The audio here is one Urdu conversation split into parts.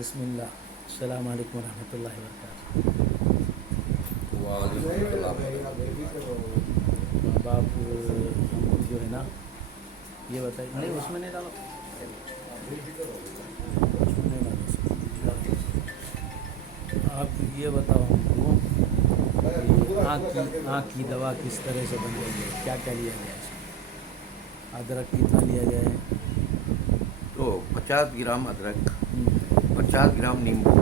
بسم اللہ السلام علیکم ورحمۃ اللہ وبرکاتہ۔ وعلیکم السلام۔ اب آپ ہم کو جو ہے نا یہ بتائیے، نہیں اس میں نہیں ڈالو، اس میں نہیں ڈالو۔ آپ یہ بتاؤ ہم کو کہ آنکھ کی دوا کس طرح سے بنائی جائے، کیا کیا لیا جائے اس میں؟ ادرک کتنا لیا جائے؟ تو 50 گرام ادرک، 50 گرام نیمبو،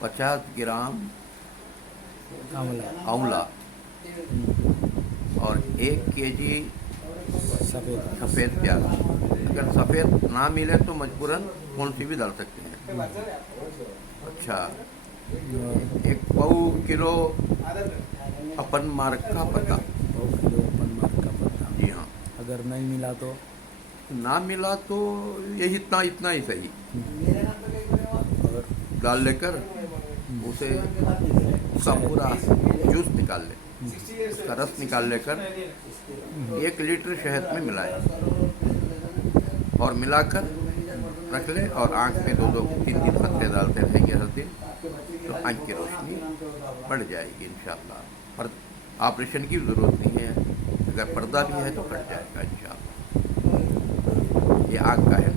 50 گرام آملہ، آملہ اور 1 kg سفید پیاز۔ اگر سفید نہ ملے تو مجبوراً کون سی بھی ڈال سکتے ہیں۔ اچھا، 1 پاؤ کلو اپن مارک کا پتا۔ 1 کلو اپن مارک کا پتا۔ جی ہاں، اگر نہیں ملا تو نہ ملا تو یہی اتنا ہی صحیح اور ڈال لے کر اسے اس کا پورا جوس نکال لے، اس کا رس نکال لے کر 1 لیٹر شہد میں ملائے اور ملا کر رکھ لے، اور آنکھ میں 2-3 قطرے ڈالتے رہیں گے ہر دن، تو آنکھ کی روشنی بڑھ جائے گی انشاءاللہ۔ پر آپریشن کی ضرورت نہیں ہے، اگر پردہ بھی ہے تو کٹ جائے گا انشاءاللہ۔ یہ آنکھ کا ہے۔